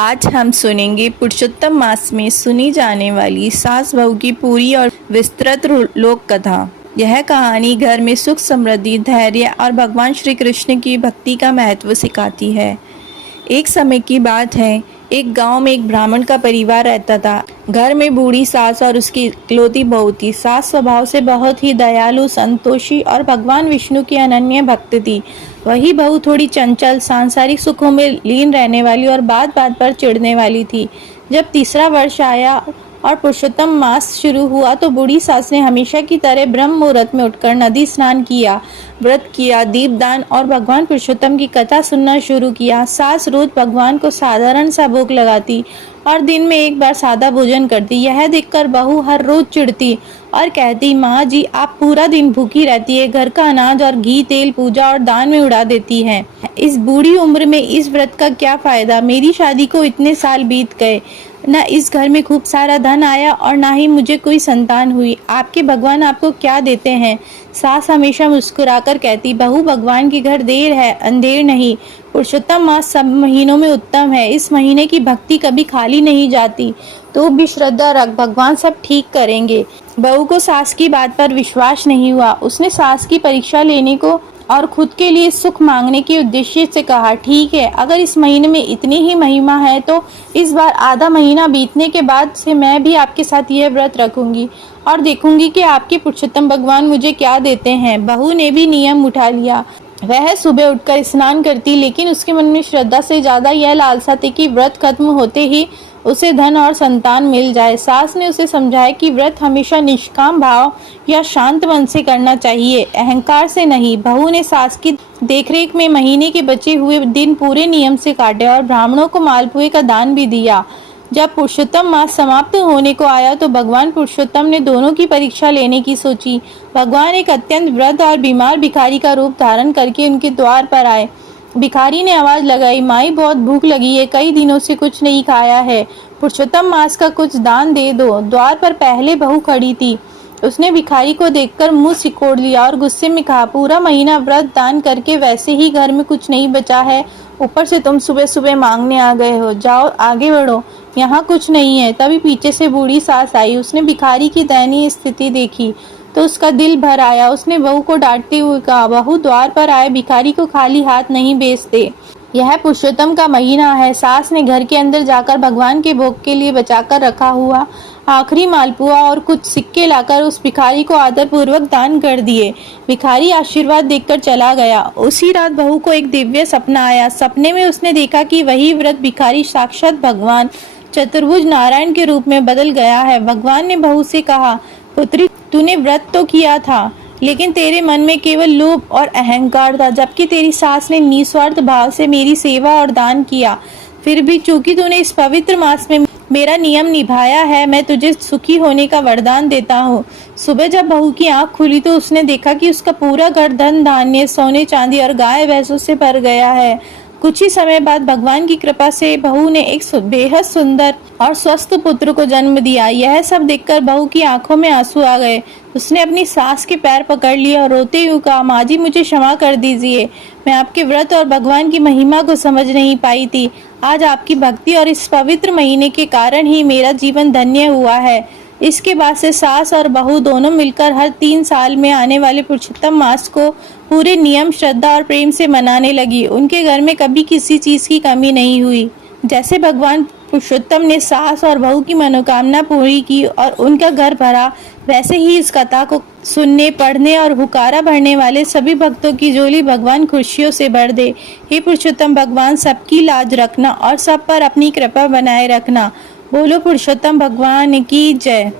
आज हम सुनेंगे पुरुषोत्तम मास में सुनी जाने वाली सास बहू की पूरी और विस्तृत लोक कथा। यह कहानी घर में सुख समृद्धि धैर्य और भगवान श्री कृष्ण की भक्ति का महत्व सिखाती है। एक समय की बात है, एक गांव में एक ब्राह्मण का परिवार रहता था। घर में बूढ़ी सास और उसकी इकलौती बहू थी। सास स्वभाव से बहुत ही दयालु, संतोषी और भगवान विष्णु की अनन्य भक्त थी। वही बहू थोड़ी चंचल, सांसारिक सुखों में लीन रहने वाली और बात बात पर चिढ़ने वाली थी। जब तीसरा वर्ष आया और पुरुषोत्तम मास शुरू हुआ तो बूढ़ी सास ने हमेशा की तरह ब्रह्म मुहूर्त में उठकर नदी स्नान किया, व्रत किया, दीपदान और भगवान पुरुषोत्तम की कथा सुनना शुरू किया। सास रोज भगवान को साधारण सा भोग लगाती और दिन में एक बार सादा भोजन करती। यह देखकर बहू हर रोज चिढ़ती और कहती, माँ जी आप पूरा दिन भूखी रहती है, घर का अनाज और घी तेल पूजा और दान में उड़ा देती हैं। इस बूढ़ी उम्र में इस व्रत का क्या फायदा? मेरी शादी को इतने साल बीत गए, न इस घर में खूब सारा धन आया और ना ही मुझे कोई संतान हुई। आपके भगवान आपको क्या देते हैं? सास हमेशा मुस्कुराकर कहती, बहू भगवान के घर देर है अंधेर नहीं। पुरुषोत्तम मास सब महीनों में उत्तम है। इस महीने की भक्ति कभी खाली नहीं जाती। तो भी श्रद्धा रख, भगवान सब ठीक करेंगे। बहू को सास की बात पर विश्वास नहीं हुआ। उसने सास की परीक्षा लेने को और खुद के लिए सुख मांगने के उद्देश्य से कहा, ठीक है, अगर इस महीने में इतनी ही महिमा है तो इस बार आधा महीना बीतने के बाद से मैं भी आपके साथ यह व्रत रखूंगी और देखूंगी कि आपके पुरुषोत्तम भगवान मुझे क्या देते हैं। बहू ने भी नियम उठा लिया। वह सुबह उठकर स्नान करती, लेकिन उसके मन में श्रद्धा से ज्यादा यह लालसा थी कि व्रत खत्म होते ही उसे धन और संतान मिल जाए। सास ने उसे समझाया कि व्रत हमेशा निष्काम भाव या शांत मन से करना चाहिए, अहंकार से नहीं। बहू ने सास की देखरेख में महीने के बचे हुए दिन पूरे नियम से काटे और ब्राह्मणों को मालपुए का दान भी दिया। जब पुरुषोत्तम मास समाप्त होने को आया तो भगवान पुरुषोत्तम ने दोनों की परीक्षा लेने की सोची। भगवान एक अत्यंत वृद्ध और बीमार भिखारी का रूप धारण करके उनके द्वार पर आए। भिखारी ने आवाज लगाई, माई बहुत भूख लगी है, कई दिनों से कुछ नहीं खाया है, पुरुषोत्तम मास का कुछ दान दे दो। द्वार पर पहले बहू खड़ी थी। उसने भिखारी को देखकर मुंह सिकोड़ लिया और गुस्से में कहा, पूरा महीना व्रत दान करके वैसे ही घर में कुछ नहीं बचा है, ऊपर से तुम सुबह सुबह मांगने आ गए हो, जाओ आगे बढ़ो, यहाँ कुछ नहीं है। तभी पीछे से बूढ़ी सास आई। उसने भिखारी की दयनीय स्थिति देखी तो उसका दिल भर आया। उसने बहू को डांटते हुए कहा, बहू द्वार पर आए भिखारी को खाली हाथ नहीं भेजते, यह पुरुषोत्तम का महीना है। सास ने घर के अंदर जाकर भगवान के भोग के लिए बचाकर रखा हुआ आखिरी मालपुआ और कुछ सिक्के लाकर उस भिखारी को आदर पूर्वक दान कर दिए। भिखारी आशीर्वाद देकर चला गया। उसी रात बहू को एक दिव्य सपना आया। सपने में उसने देखा कि वही व्रत भिखारी साक्षात भगवान चतुर्भुज नारायण के रूप में बदल गया है। भगवान ने बहू से कहा, पुत्री तूने व्रत तो किया था, लेकिन तेरे मन में केवल लोभ और अहंकार था, जबकि तेरी सास ने निस्वार्थ भाव से मेरी सेवा और दान किया। फिर भी चूंकि तूने इस पवित्र मास में मेरा नियम निभाया है, मैं तुझे सुखी होने का वरदान देता हूँ। सुबह जब बहू की आंख खुली तो उसने देखा कि उसका पूरा घर धन धान्य, सोने चांदी और गाय भैंसों से भर गया है। कुछ ही समय बाद भगवान की कृपा से बहू ने एक बेहद सुंदर और स्वस्थ पुत्र को जन्म दिया। यह सब देखकर बहू की आंखों में आंसू आ गए। उसने अपनी सास के पैर पकड़ लिए और रोते हुए कहा, माँ जी मुझे क्षमा कर दीजिए, मैं आपके व्रत और भगवान की महिमा को समझ नहीं पाई थी। आज आपकी भक्ति और इस पवित्र महीने के कारण ही मेरा जीवन धन्य हुआ है। इसके बाद से सास और बहू दोनों मिलकर हर 3 साल में आने वाले पुरुषोत्तम मास को पूरे नियम, श्रद्धा और प्रेम से मनाने लगी। उनके घर में कभी किसी चीज की कमी नहीं हुई। जैसे भगवान पुरुषोत्तम ने सास और बहू की मनोकामना पूरी की और उनका घर भरा, वैसे ही इस कथा को सुनने, पढ़ने और हुकारा भरने वाले सभी भक्तों की झोली भगवान खुशियों से भर दे। हे पुरुषोत्तम भगवान, सबकी लाज रखना और सब पर अपनी कृपा बनाए रखना। बोलो पुरुषोत्तम भगवान की जय।